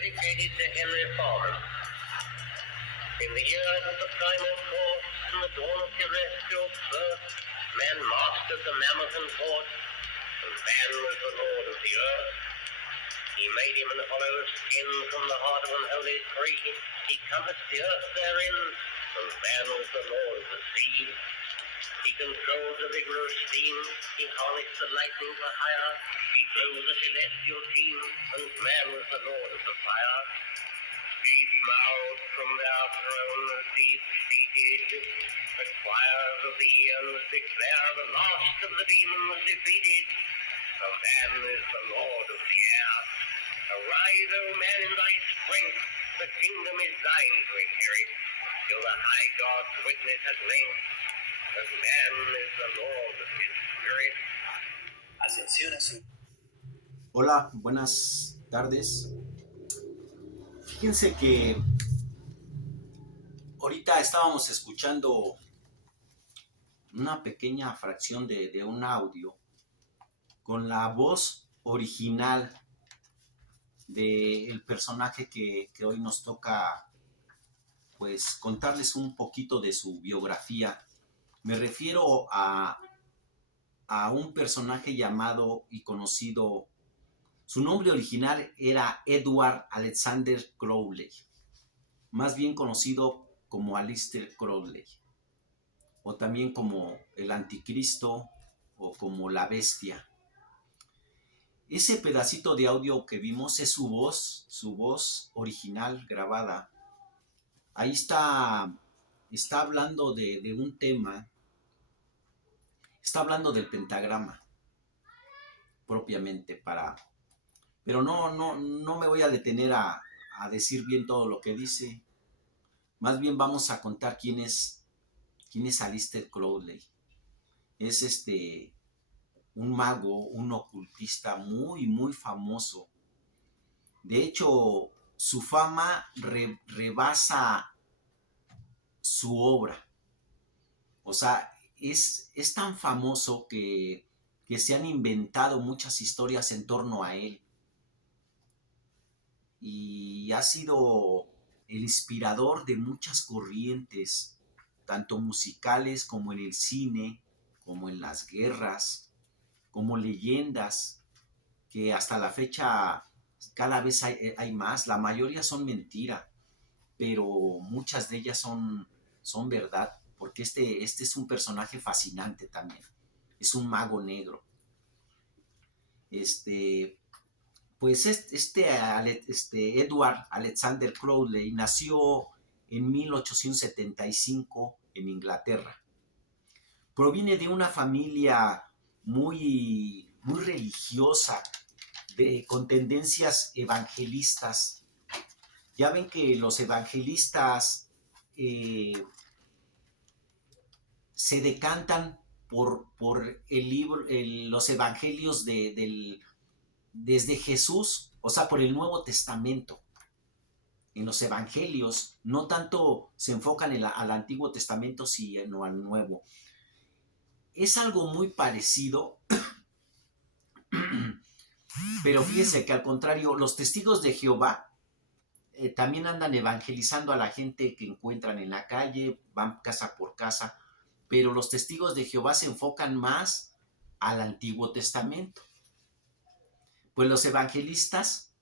dedicated to Henry Foreman. In the years of the primal force and the dawn of terrestrial birth, man mastered the mammoth and horse, and man was the lord of the earth. He made him an hollow skin from the heart of an holy tree. He compassed the earth therein, and man was the lord of the sea. He controlled the vigor of steam. He harnessed the lightning for hire. He drove the celestial team, and man was the lord of the fire. Deep mouthed from their thrones, deep-seated, the choirs of the eons declare the last of the demons defeated. For man is the lord of the air. Arise, O man, in thy strength. The kingdom is thine to inherit, till the high God's witness at length, that man is the lord of his spirit. Ascensión a su... Hola, buenas tardes. Fíjense que ahorita estábamos escuchando una pequeña fracción de un audio con la voz original del personaje que hoy nos toca, pues, contarles un poquito de su biografía. Me refiero a un personaje llamado y conocido. Su nombre original era Edward Alexander Crowley, más bien conocido como Aleister Crowley, o también como el Anticristo o como la Bestia. Ese pedacito de audio que vimos es su voz original grabada. Ahí está hablando de un tema, está hablando del pentagrama propiamente, pero no me voy a detener a decir bien todo lo que dice. Más bien vamos a contar quién es Aleister Crowley. Es un mago, un ocultista muy, muy famoso. De hecho, su fama rebasa su obra. O sea, es tan famoso que se han inventado muchas historias en torno a él. Y ha sido el inspirador de muchas corrientes, tanto musicales como en el cine, como en las guerras, como leyendas, que hasta la fecha cada vez hay más. La mayoría son mentira, pero muchas de ellas son verdad, porque este es un personaje fascinante también. Es un mago negro. Pues Edward Alexander Crowley nació en 1875 en Inglaterra. Proviene de una familia muy, muy religiosa, con tendencias evangelistas. Ya ven que los evangelistas se decantan por el libro, los evangelios desde Jesús, o sea, por el Nuevo Testamento. En los evangelios no tanto se enfocan al Antiguo Testamento, sino al Nuevo. Es algo muy parecido, pero fíjense que al contrario, los testigos de Jehová también andan evangelizando a la gente que encuentran en la calle, van casa por casa, pero los testigos de Jehová se enfocan más al Antiguo Testamento. Pues los evangelistas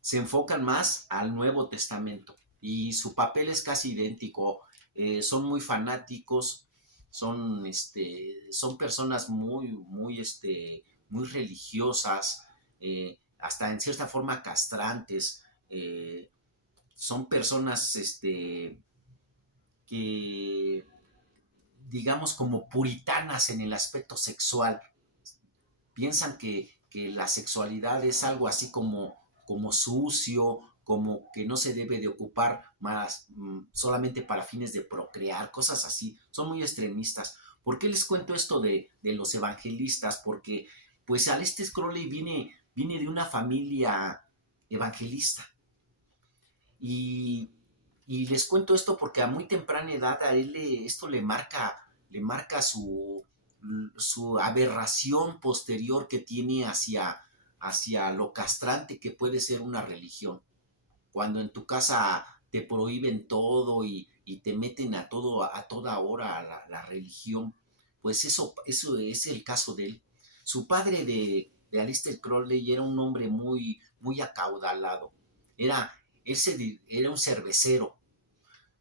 se enfocan más al Nuevo Testamento y su papel es casi idéntico. Son muy fanáticos, son personas muy, muy, muy religiosas, hasta en cierta forma castrantes. Son personas que, digamos, como puritanas en el aspecto sexual. Piensan que la sexualidad es algo así como sucio, como que no se debe de ocupar más solamente para fines de procrear, cosas así. Son muy extremistas. ¿Por qué les cuento esto de los evangelistas? Porque pues Aleister Crowley viene de una familia evangelista. Y les cuento esto porque a muy temprana edad a él esto le marca su aberración posterior que tiene hacia lo castrante que puede ser una religión. cuando en tu casa te prohíben todo y te meten a todo, a toda hora a la religión, pues eso es el caso de él. Su padre de Aleister Crowley era un hombre muy acaudalado. Era, era un cervecero,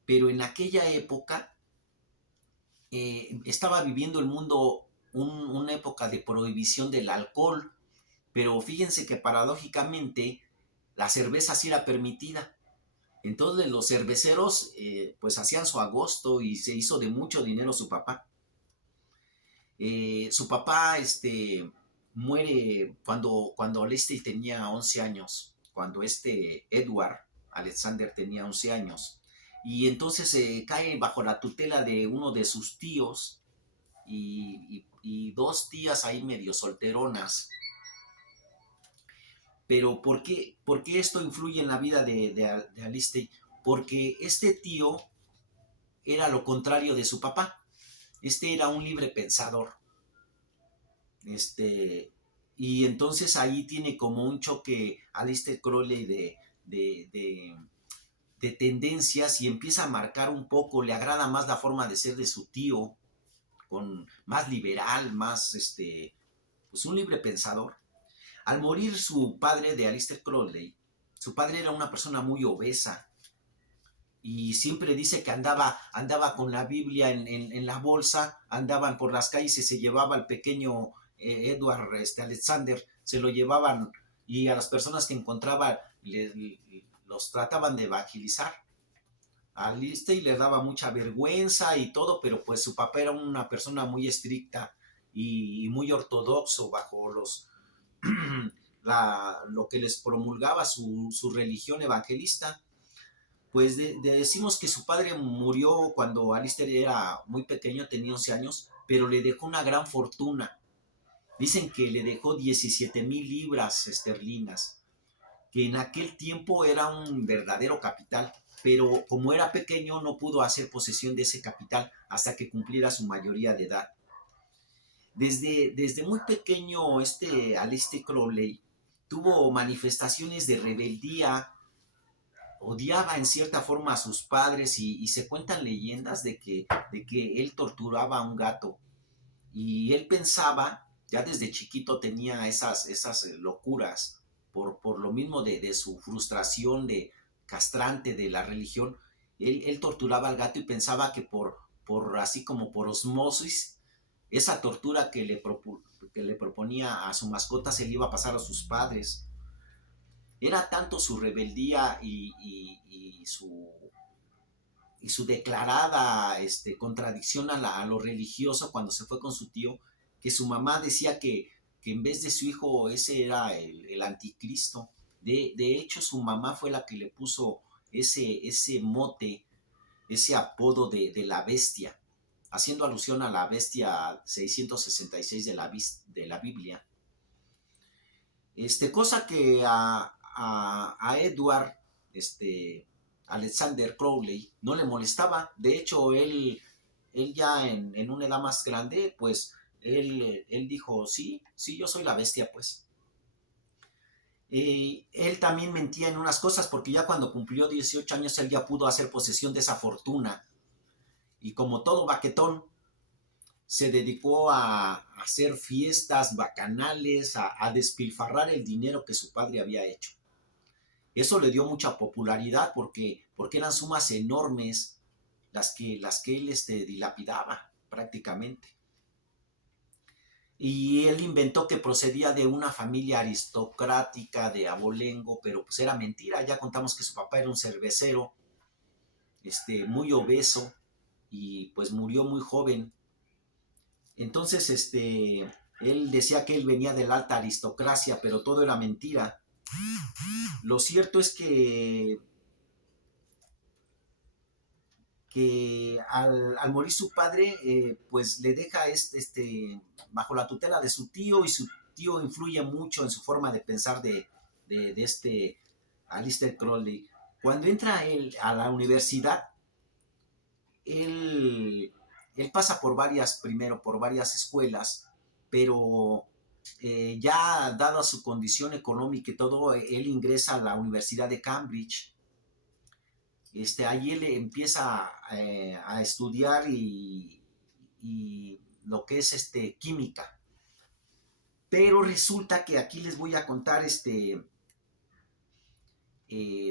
pero en aquella época estaba viviendo el mundo una época de prohibición del alcohol, pero fíjense que paradójicamente la cerveza sí era permitida. Entonces los cerveceros pues hacían su agosto y se hizo de mucho dinero su papá. Su papá muere cuando Leslie tenía 11 años, cuando Edward Alexander tenía 11 años. Y entonces cae bajo la tutela de uno de sus tíos y dos tías ahí medio solteronas. Pero ¿por qué esto influye en la vida de Alistair? Porque este tío era lo contrario de su papá. Era un libre pensador. Y entonces ahí tiene como un choque Aleister Crowley de, de, de tendencias y empieza a marcar un poco, le agrada más la forma de ser de su tío, más liberal, más pues un libre pensador. Al morir su padre de Aleister Crowley, su padre era una persona muy obesa y siempre dice que andaba con la Biblia en la bolsa, andaban por las calles y se llevaba al pequeño Edward Alexander, se lo llevaban y a las personas que encontraba los trataban de evangelizar. A Aleister le daba mucha vergüenza y todo, pero pues su papá era una persona muy estricta y muy ortodoxo bajo lo que les promulgaba su religión evangelista. Pues decimos que su padre murió cuando Aleister era muy pequeño, tenía 11 años, pero le dejó una gran fortuna. Dicen que le dejó 17,000 libras esterlinas, que en aquel tiempo era un verdadero capital, pero como era pequeño no pudo hacer posesión de ese capital hasta que cumpliera su mayoría de edad. Desde muy pequeño Aleister Crowley tuvo manifestaciones de rebeldía, odiaba en cierta forma a sus padres y se cuentan leyendas de que él torturaba a un gato y él pensaba, ya desde chiquito tenía esas locuras por lo mismo de su frustración castrante de la religión. Él torturaba al gato y pensaba que así como por osmosis, esa tortura que le proponía a su mascota se le iba a pasar a sus padres. Era tanto su rebeldía y su declarada contradicción a lo religioso cuando se fue con su tío, que su mamá decía que en vez de su hijo ese era el anticristo. De hecho, su mamá fue la que le puso ese mote, ese apodo de la bestia, haciendo alusión a la bestia 666 de la Biblia. Cosa que a Edward Alexander Crowley no le molestaba. De hecho, él ya en una edad más grande, pues él dijo, sí, yo soy la bestia, pues. Él también mentía en unas cosas porque ya cuando cumplió 18 años él ya pudo hacer posesión de esa fortuna. Y como todo baquetón, se dedicó a hacer fiestas bacanales, a despilfarrar el dinero que su padre había hecho. Eso le dio mucha popularidad porque eran sumas enormes las que él dilapidaba prácticamente. Y él inventó que procedía de una familia aristocrática de abolengo, pero pues era mentira. Ya contamos que su papá era un cervecero, muy obeso y pues murió muy joven. Entonces, él decía que él venía de la alta aristocracia, pero todo era mentira. Lo cierto es que al morir su padre, pues le deja bajo la tutela de su tío y su tío influye mucho en su forma de pensar de Aleister Crowley. Cuando entra él a la universidad, él pasa primero por varias escuelas, pero ya dada su condición económica y todo, él ingresa a la Universidad de Cambridge allí él empieza a estudiar y lo que es química. Pero resulta que aquí les voy a contar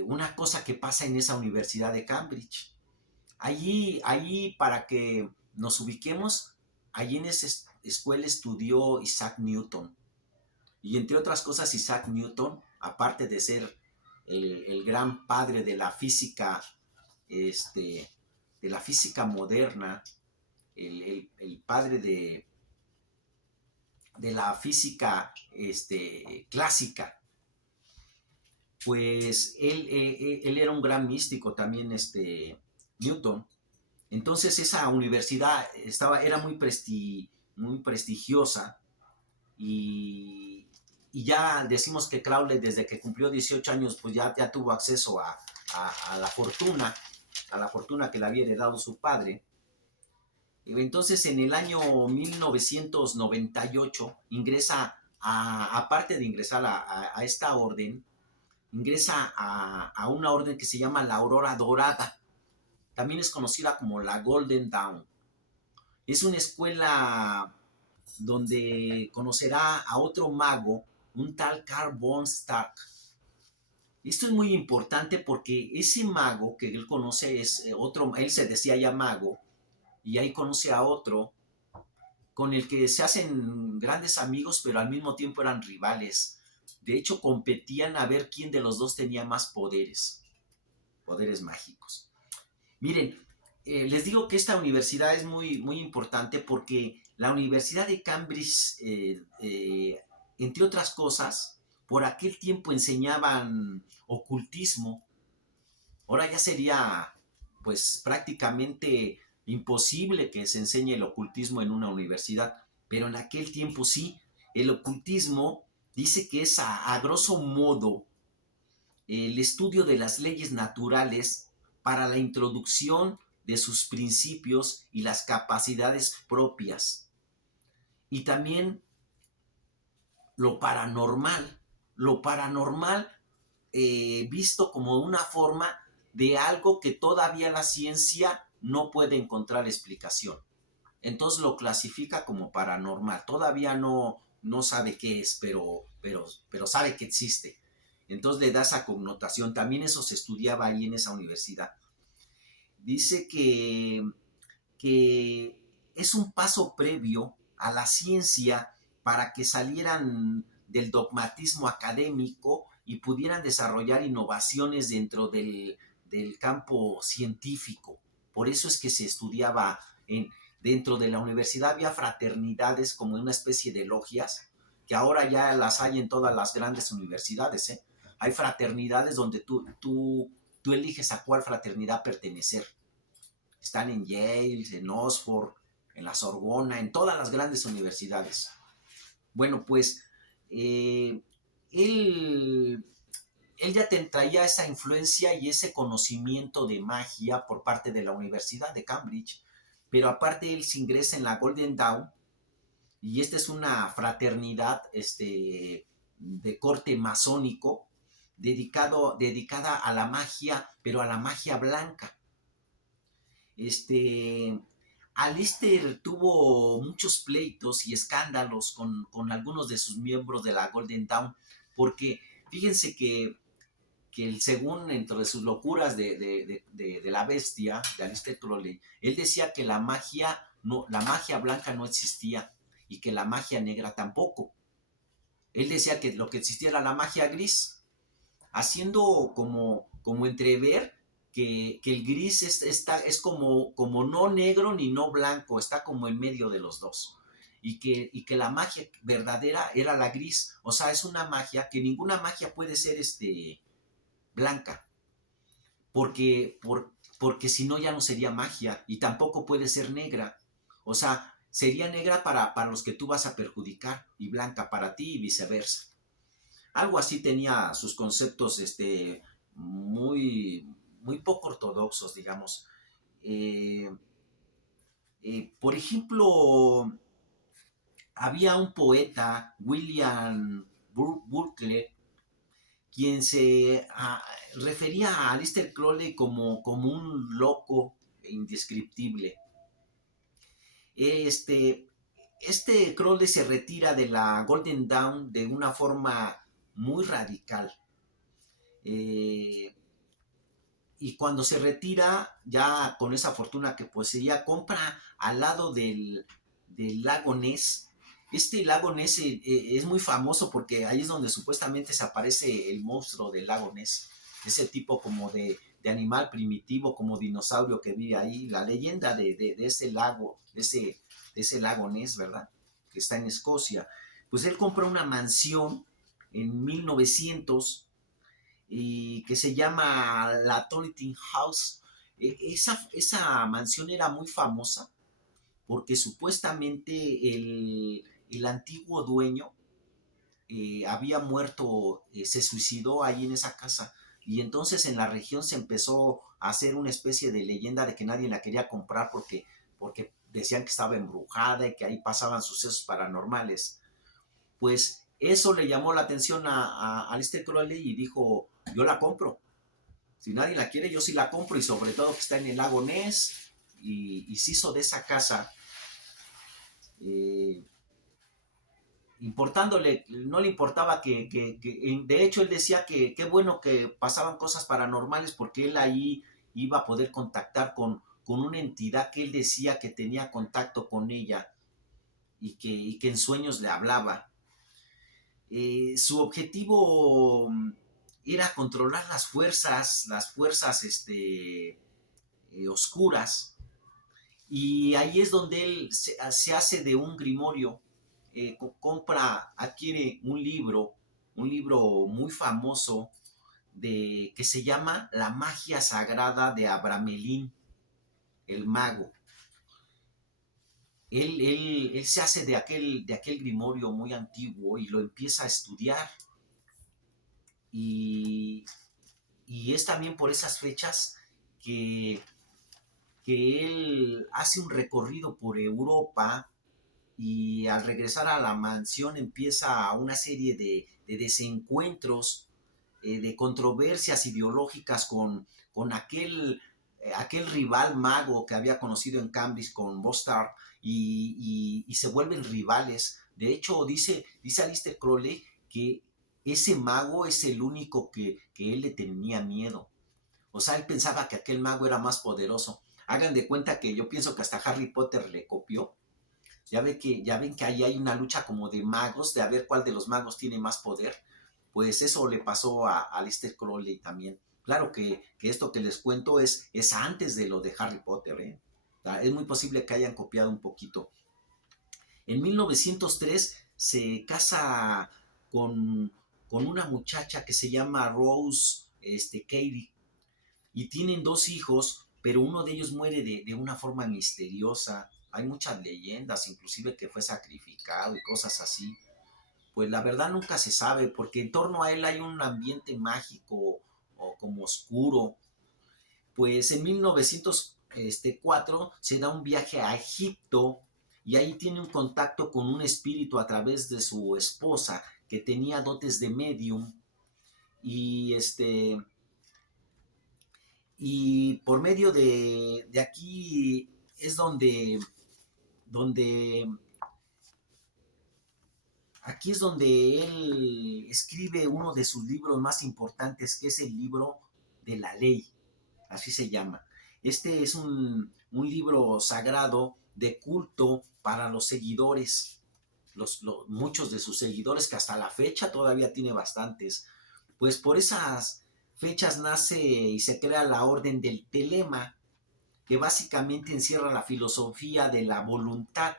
una cosa que pasa en esa Universidad de Cambridge. Allí para que nos ubiquemos, allí en esa escuela estudió Isaac Newton. Y entre otras cosas, Isaac Newton, aparte de ser el gran padre de la física, moderna, el padre de la física clásica, pues él era un gran místico también, Newton. Entonces esa universidad era muy prestigiosa y ya decimos que Crowley desde que cumplió 18 años pues ya tuvo acceso a la fortuna que le había heredado su padre. Entonces en el año 1998 ingresa, aparte de ingresar a esta orden, ingresa a una orden que se llama la Aurora Dorada. También es conocida como la Golden Dawn. Es una escuela donde conocerá a otro mago, un tal Carl von Stark. Esto es muy importante porque ese mago que él conoce es otro, él se decía ya mago, y ahí conoce a otro con el que se hacen grandes amigos, pero al mismo tiempo eran rivales. De hecho, competían a ver quién de los dos tenía más poderes mágicos. Miren, les digo que esta universidad es muy importante porque la Universidad de Cambridge, entre otras cosas, por aquel tiempo enseñaban ocultismo. Ahora ya sería, pues, prácticamente imposible que se enseñe el ocultismo en una universidad, pero en aquel tiempo sí. El ocultismo dice que es a grosso modo el estudio de las leyes naturales para la introducción de sus principios y las capacidades propias. Y también lo paranormal visto como una forma de algo que todavía la ciencia no puede encontrar explicación. Entonces lo clasifica como paranormal. Todavía no sabe qué es, pero sabe que existe. Entonces le da esa connotación. También eso se estudiaba ahí en esa universidad. Dice que es un paso previo a la ciencia para que salieran del dogmatismo académico y pudieran desarrollar innovaciones dentro del campo científico. Por eso es que se estudiaba dentro de la universidad, había fraternidades como una especie de logias, que ahora ya las hay en todas las grandes universidades. Hay fraternidades donde tú eliges a cuál fraternidad pertenecer. Están en Yale, en Oxford, en la Sorbona, en todas las grandes universidades. Bueno, pues él ya traía esa influencia y ese conocimiento de magia por parte de la Universidad de Cambridge, pero aparte él se ingresa en la Golden Dawn, y esta es una fraternidad de corte masónico, dedicada a la magia, pero a la magia blanca. Alistair tuvo muchos pleitos y escándalos con algunos de sus miembros de la Golden Dawn, porque fíjense que según entre de sus locuras de la bestia, de Alistair Crowley, él decía que la magia blanca no existía y que la magia negra tampoco. Él decía que lo que existía era la magia gris, haciendo como entrever que el gris es como no negro ni no blanco, está como en medio de los dos. Y que la magia verdadera era la gris. O sea, es una magia que ninguna magia puede ser blanca. Porque si no ya no sería magia. Y tampoco puede ser negra. O sea, sería negra para los que tú vas a perjudicar y blanca para ti y viceversa. Algo así tenía sus conceptos muy poco ortodoxos, digamos. Por ejemplo, había un poeta, William Burkle, quien se refería a Aleister Crowley como un loco indescriptible. Este Crowley se retira de la Golden Dawn de una forma muy radical. Y cuando se retira, ya con esa fortuna que poseía, compra al lado del lago Ness. Este lago Ness es muy famoso porque ahí es donde supuestamente se aparece el monstruo del lago Ness. Ese tipo como de animal primitivo, como dinosaurio que vive ahí. La leyenda de ese lago, de ese lago Ness, ¿verdad? Que está en Escocia. Pues él compra una mansión en 1900 y que se llama la Tolkien House. Esa mansión era muy famosa porque supuestamente el antiguo dueño había muerto, se suicidó ahí en esa casa. Y entonces en la región se empezó a hacer una especie de leyenda de que nadie la quería comprar porque decían que estaba embrujada y que ahí pasaban sucesos paranormales. Pues eso le llamó la atención a Aleister Crowley y dijo, yo la compro. Si nadie la quiere, yo sí la compro, y sobre todo que está en el lago Ness, y se hizo de esa casa, eh, importándole, no le importaba de hecho él decía que qué bueno que pasaban cosas paranormales porque él ahí iba a poder contactar con una entidad que él decía que tenía contacto con ella y que en sueños le hablaba. Su objetivo era controlar las fuerzas oscuras, y ahí es donde él se hace de un grimorio, adquiere un libro muy famoso que se llama La magia sagrada de Abramelin, el mago. Él se hace de aquel grimorio muy antiguo y lo empieza a estudiar. Y, y es también por esas fechas que, que él hace un recorrido por Europa, y al regresar a la mansión empieza una serie de desencuentros, de controversias ideológicas con aquel rival mago que había conocido en Cambridge con Bostard, y se vuelven rivales. De hecho, dice Aleister Crowley que ese mago es el único que él le tenía miedo. O sea, él pensaba que aquel mago era más poderoso. Hagan de cuenta que yo pienso que hasta Harry Potter le copió. Ya ven que ahí hay una lucha como de magos, de a ver cuál de los magos tiene más poder. Pues eso le pasó a Aleister Crowley también. Claro que esto que les cuento es antes de lo de Harry Potter, ¿eh? Es muy posible que hayan copiado un poquito. En 1903 se casa con una muchacha que se llama Rose Cady, y tienen dos hijos, pero uno de ellos muere de una forma misteriosa. Hay muchas leyendas, inclusive que fue sacrificado y cosas así. Pues la verdad nunca se sabe, porque en torno a él hay un ambiente mágico o como oscuro. Pues en 1904 se da un viaje a Egipto, y ahí tiene un contacto con un espíritu a través de su esposa, que tenía dotes de medium, y y por medio de aquí es donde aquí es donde él escribe uno de sus libros más importantes, que es el libro de la ley, así se llama. Este es un libro sagrado de culto para los seguidores, muchos de sus seguidores, que hasta la fecha todavía tiene bastantes. Pues por esas fechas nace y se crea la Orden del Telema, que básicamente encierra la filosofía de la voluntad.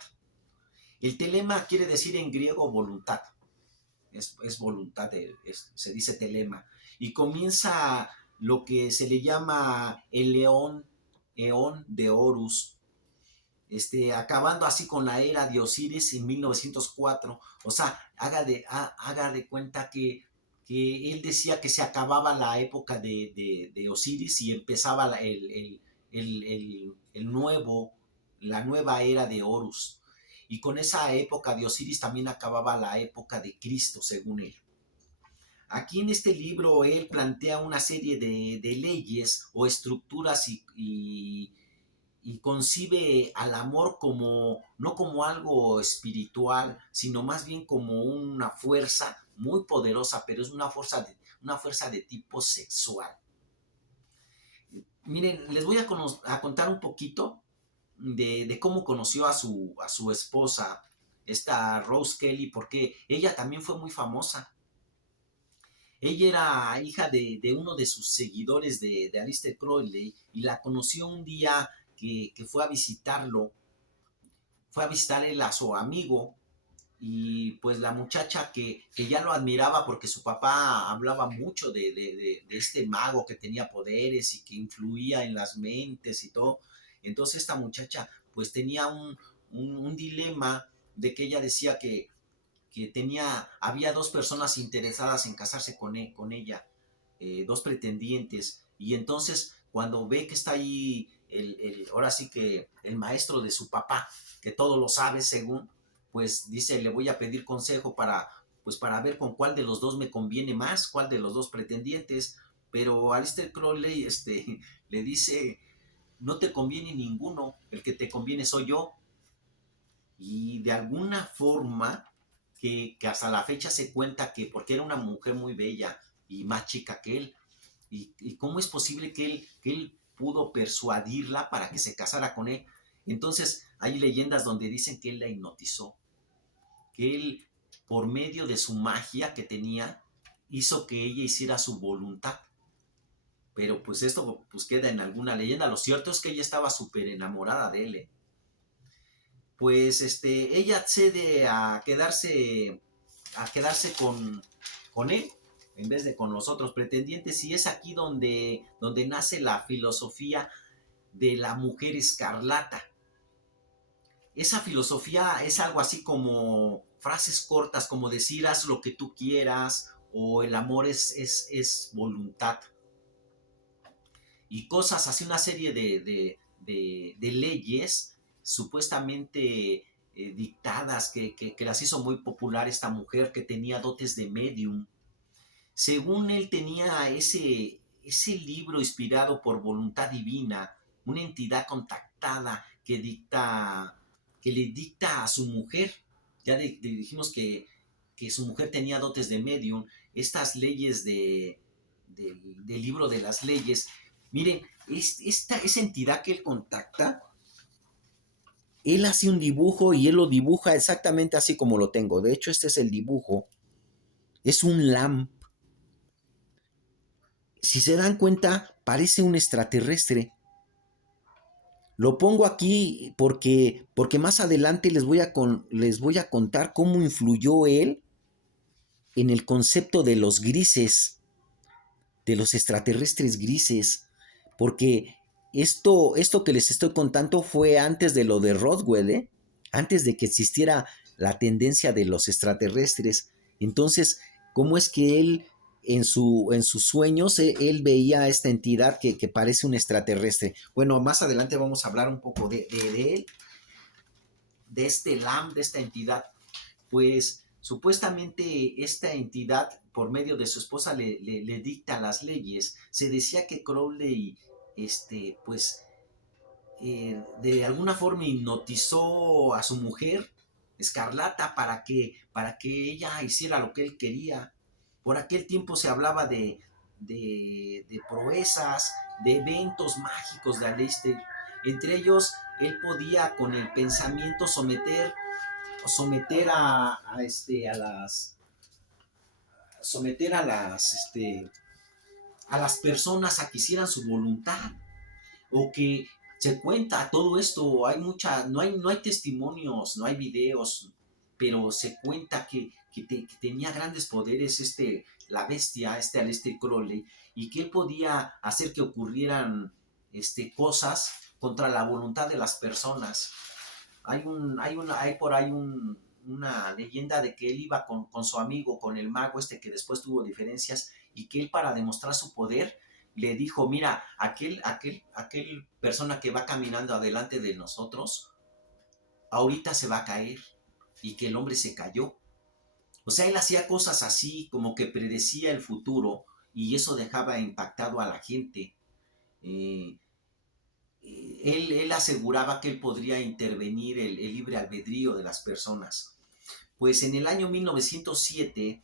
El telema quiere decir en griego voluntad, es voluntad, se dice telema, y comienza lo que se le llama el eón de Horus, acabando así con la era de Osiris en 1904. O sea, haga de cuenta que él decía que se acababa la época de Osiris y empezaba la nueva era de Horus. Y con esa época de Osiris también acababa la época de Cristo, según él. Aquí en este libro él plantea una serie de leyes o estructuras y concibe al amor como, no como algo espiritual, sino más bien como una fuerza muy poderosa, pero es una fuerza de tipo sexual. Miren, les voy a contar un poquito de cómo conoció a su esposa, esta Rose Kelly, porque ella también fue muy famosa. Ella era hija de uno de sus seguidores de Aleister Crowley y la conoció un día que fue a visitar él a su amigo y pues la muchacha que ya lo admiraba porque su papá hablaba mucho de este mago que tenía poderes y que influía en las mentes y todo. Entonces esta muchacha pues tenía un dilema de que ella decía que había dos personas interesadas en casarse con ella, dos pretendientes, y entonces cuando ve que está ahí ahora sí que el maestro de su papá, que todo lo sabe según, pues dice, le voy a pedir consejo pues para ver con cuál de los dos me conviene más, cuál de los dos pretendientes, pero Aleister Crowley le dice, no te conviene ninguno, el que te conviene soy yo, y de alguna forma que hasta la fecha se cuenta que porque era una mujer muy bella y más chica que él, y cómo es posible que él pudo persuadirla para que se casara con él. Entonces hay leyendas donde dicen que él la hipnotizó, que él por medio de su magia que tenía hizo que ella hiciera su voluntad. Pero pues esto pues queda en alguna leyenda. Lo cierto es que ella estaba súper enamorada de él. Pues ella accede a quedarse con él en vez de con los otros pretendientes, y es aquí donde nace la filosofía de la mujer escarlata. Esa filosofía es algo así como frases cortas, como decir haz lo que tú quieras, o el amor es voluntad, y cosas así, una serie de leyes supuestamente dictadas que las hizo muy popular esta mujer que tenía dotes de medium. Según él tenía ese libro inspirado por voluntad divina, una entidad contactada que le dicta a su mujer. Ya dijimos que su mujer tenía dotes de medium, estas leyes del libro de las leyes. Miren, esa entidad que él contacta, él hace un dibujo y él lo dibuja exactamente así como lo tengo. De hecho, este es el dibujo. Es un lamp. Si se dan cuenta, parece un extraterrestre. Lo pongo aquí porque más adelante les voy a contar cómo influyó él en el concepto de los grises, de los extraterrestres grises, porque esto que les estoy contando fue antes de lo de Roswell, antes de que existiera la tendencia de los extraterrestres. Entonces, ¿cómo es que él en sus sueños él veía a esta entidad que parece un extraterrestre? Bueno, más adelante vamos a hablar un poco de él, de este LAM, de esta entidad. Pues supuestamente esta entidad, por medio de su esposa, le dicta las leyes. Se decía que Crowley, pues, de alguna forma hipnotizó a su mujer, Escarlata, para que ella hiciera lo que él quería. Por aquel tiempo se hablaba de proezas, de eventos mágicos de Aleister. Entre ellos, él podía con el pensamiento someter a las personas a que hicieran su voluntad, o que se cuenta todo esto, no hay testimonios, no hay videos, pero se cuenta que tenía grandes poderes la bestia, Aleister Crowley, y que él podía hacer que ocurrieran cosas contra la voluntad de las personas. Hay por ahí una leyenda de que él iba con su amigo, con el mago que después tuvo diferencias, y que él, para demostrar su poder, le dijo, mira, aquel persona que va caminando adelante de nosotros, ahorita se va a caer, y que el hombre se cayó. O sea, él hacía cosas así, como que predecía el futuro y eso dejaba impactado a la gente. Eh, él aseguraba que él podría intervenir el libre albedrío de las personas. Pues en el año 1907,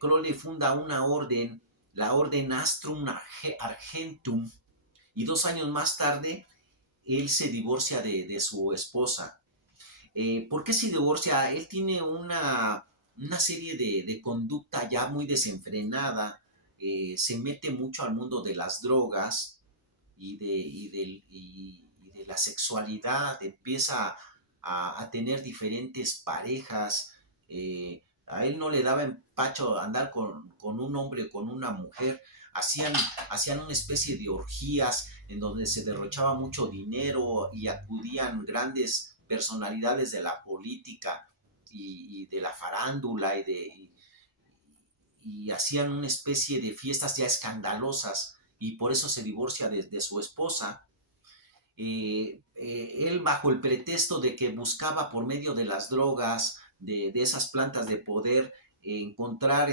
Crowley funda una orden, la Orden Astrum Argentum, y 2 años más tarde él se divorcia de su esposa. ¿Por qué se divorcia? Él tiene una serie de conducta ya muy desenfrenada, se mete mucho al mundo de las drogas y de la sexualidad, empieza a tener diferentes parejas. A él no le daba empacho andar con un hombre o con una mujer. Hacían, hacían una especie de orgías en donde se derrochaba mucho dinero y acudían grandes personalidades de la política y de la farándula y hacían una especie de fiestas ya escandalosas y por eso se divorcia de su esposa. Él bajo el pretexto de que buscaba por medio de las drogas, de esas plantas de poder, encontrar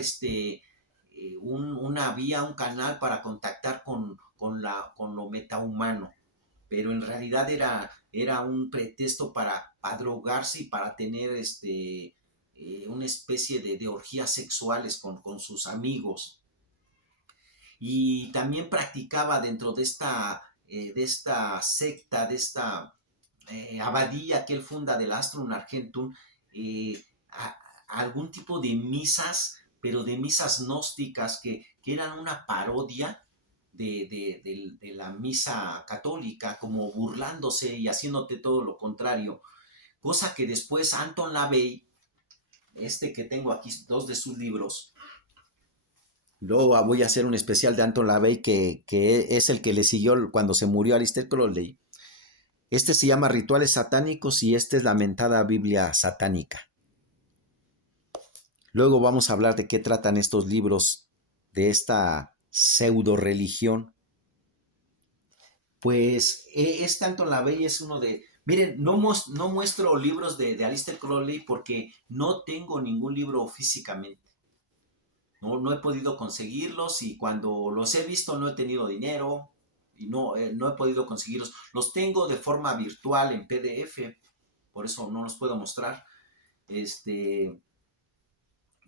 una vía, un canal para contactar con lo metahumano, pero en realidad era un pretexto para drogarse y para tener una especie de orgías sexuales con sus amigos. Y también practicaba dentro de esta secta, de esta abadía que él funda del Astrum Argentum, eh, a, algún tipo de misas, pero de misas gnósticas que eran una parodia de la misa católica, como burlándose y haciéndote todo lo contrario, cosa que después Anton LaVey, que tengo aquí dos de sus libros, luego voy a hacer un especial de Anton LaVey que es el que le siguió cuando se murió Aleister Crowley. Este se llama Rituales Satánicos y esta es la mentada Biblia satánica. Luego vamos a hablar de qué tratan estos libros de esta pseudo religión. Pues Anton LaVey es uno de... Miren, no muestro libros de Aleister Crowley porque no tengo ningún libro físicamente. No he podido conseguirlos y cuando los he visto no he tenido dinero y no he podido conseguirlos. Los tengo de forma virtual en PDF, por eso no los puedo mostrar.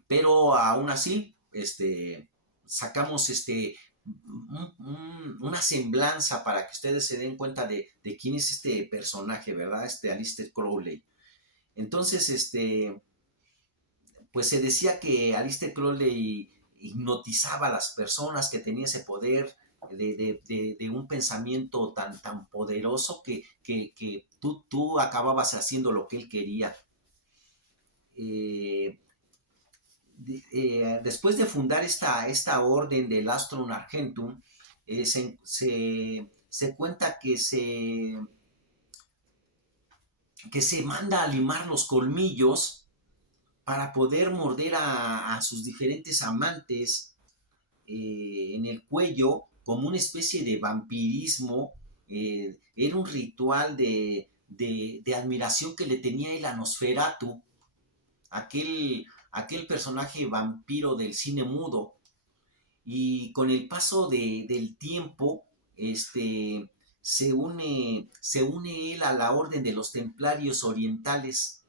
Pero aún así, sacamos una semblanza para que ustedes se den cuenta de quién es este personaje, ¿verdad? Aleister Crowley. Entonces, pues se decía que Aleister Crowley hipnotizaba a las personas, que tenía ese poder de un pensamiento tan poderoso que tú acababas haciendo lo que él quería. Después de fundar esta orden del Astrum Argentum, se cuenta que se manda a limar los colmillos para poder morder a sus diferentes amantes en el cuello como una especie de vampirismo. Era un ritual de admiración que le tenía el a Nosferatu, aquel personaje vampiro del cine mudo. Y con el paso del tiempo, se une él a la orden de los templarios orientales,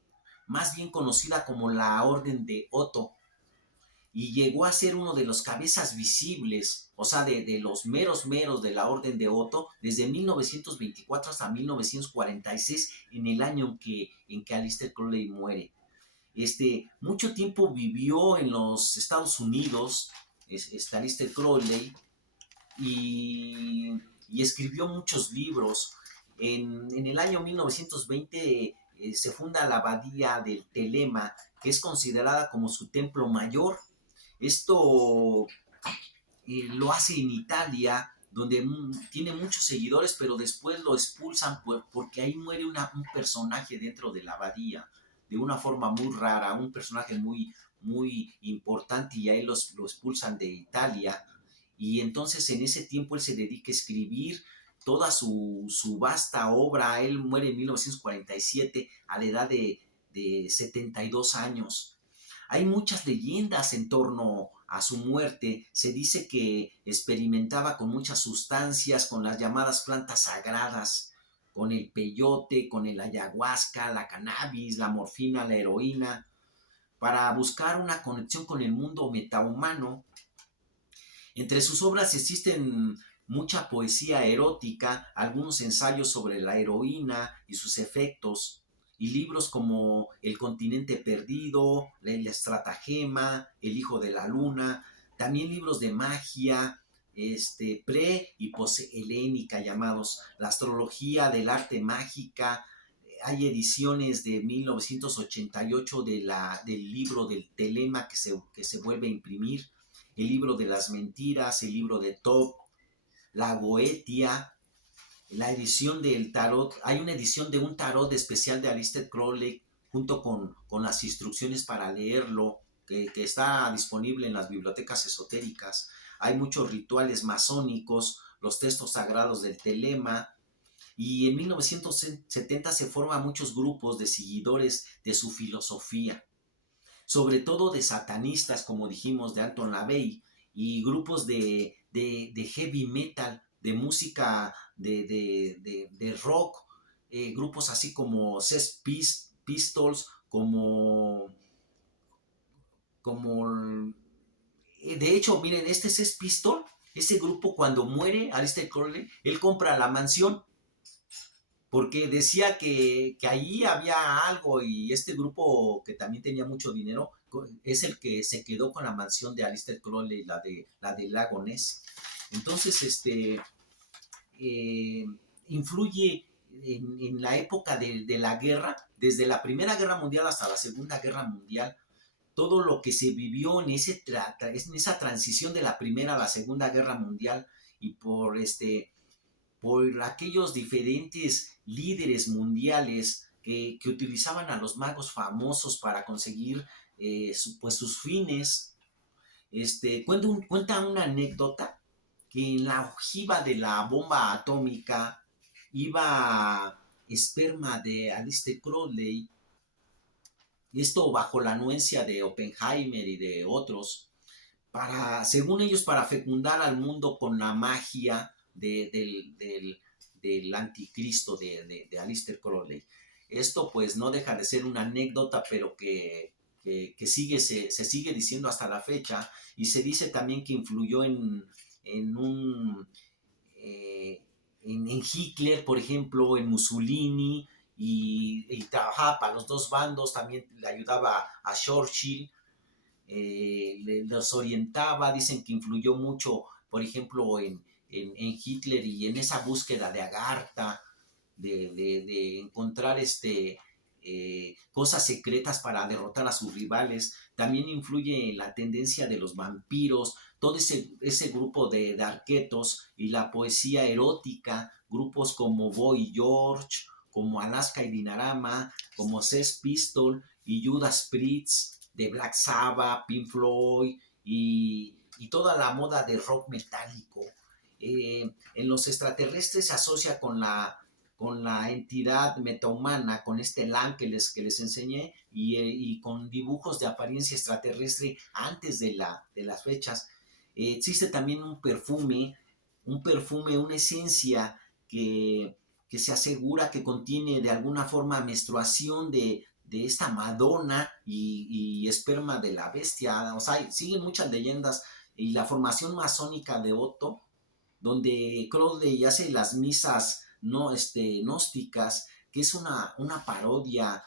más bien conocida como la Orden de Otto, y llegó a ser uno de los cabezas visibles, o sea, de los meros de la Orden de Otto, desde 1924 hasta 1946, en el año en que Aleister Crowley muere. Mucho tiempo vivió en los Estados Unidos, Aleister Crowley, y, y escribió muchos libros. En el año 1920 se funda la abadía del Telema, que es considerada como su templo mayor. Esto lo hace en Italia, donde tiene muchos seguidores, pero después lo expulsan porque ahí muere un personaje dentro de la abadía, de una forma muy rara, un personaje muy importante, y ahí lo expulsan de Italia. Y entonces en ese tiempo él se dedica a escribir toda su vasta obra. Él muere en 1947 a la edad de 72 años. Hay muchas leyendas en torno a su muerte. Se dice que experimentaba con muchas sustancias, con las llamadas plantas sagradas, con el peyote, con el ayahuasca, la cannabis, la morfina, la heroína, para buscar una conexión con el mundo metahumano. Entre sus obras existen mucha poesía erótica, algunos ensayos sobre la heroína y sus efectos, y libros como El continente perdido, El estratagema, El hijo de la luna, también libros de magia, pre y post-helénica llamados La astrología del arte mágica. Hay ediciones de 1988 del libro del telema que se vuelve a imprimir, el libro de las mentiras, el libro de Top, la Goetia, la edición del tarot. Hay una edición de un tarot especial de Aleister Crowley junto con las instrucciones para leerlo, que está disponible en las bibliotecas esotéricas. Hay muchos rituales masónicos, los textos sagrados del telema, y en 1970 se forman muchos grupos de seguidores de su filosofía, sobre todo de satanistas, como dijimos, de Anton LaVey, y grupos de heavy metal, de música de rock, grupos así como Sex Pistols, como de hecho, miren, este Sex Pistol, ese grupo cuando muere Aleister Crowley, él compra la mansión porque decía que ahí había algo, y este grupo que también tenía mucho dinero es el que se quedó con la mansión de Aleister Crowley, la de Lago Ness. Entonces, influye en la época de la guerra, desde la Primera Guerra Mundial hasta la Segunda Guerra Mundial, todo lo que se vivió en esa transición de la Primera a la Segunda Guerra Mundial, y por aquellos diferentes líderes mundiales que utilizaban a los magos famosos para conseguir pues sus fines. Cuenta una anécdota que en la ojiva de la bomba atómica iba esperma de Aleister Crowley, esto bajo la anuencia de Oppenheimer y de otros, según ellos, para fecundar al mundo con la magia del anticristo de Aleister Crowley. Esto pues no deja de ser una anécdota, pero que se sigue diciendo hasta la fecha, y se dice también que influyó en Hitler, por ejemplo, en Mussolini, y trabajaba para los dos bandos, también le ayudaba a Churchill, los orientaba. Dicen que influyó mucho, por ejemplo, en Hitler, y en esa búsqueda de Agartha, de encontrar cosas secretas para derrotar a sus rivales. También influye en la tendencia de los vampiros, todo ese grupo de arquetos, y la poesía erótica, grupos como Boy George, como Alaska y Dinarama, como Sex Pistol y Judas Priest, de Black Sabbath, Pink Floyd, y toda la moda de rock metálico. En los extraterrestres se asocia con la entidad metahumana, con este LAN que les enseñé, y con dibujos de apariencia extraterrestre antes de las fechas. Existe también un perfume, una esencia que se asegura que contiene de alguna forma menstruación de esta Madonna y esperma de la bestia. O sea, siguen muchas leyendas, y la formación masónica de Otto, donde Crowley hace las misas gnósticas, que es una parodia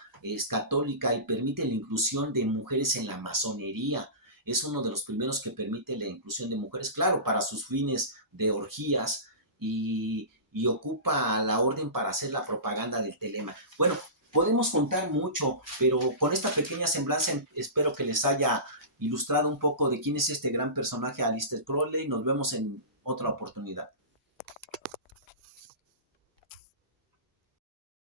católica, y permite la inclusión de mujeres en la masonería. Es uno de los primeros que permite la inclusión de mujeres, claro, para sus fines de orgías, y ocupa la orden para hacer la propaganda del telema. Bueno, podemos contar mucho, pero con esta pequeña semblanza espero que les haya ilustrado un poco de quién es este gran personaje Aleister Crowley. Nos vemos en otra oportunidad.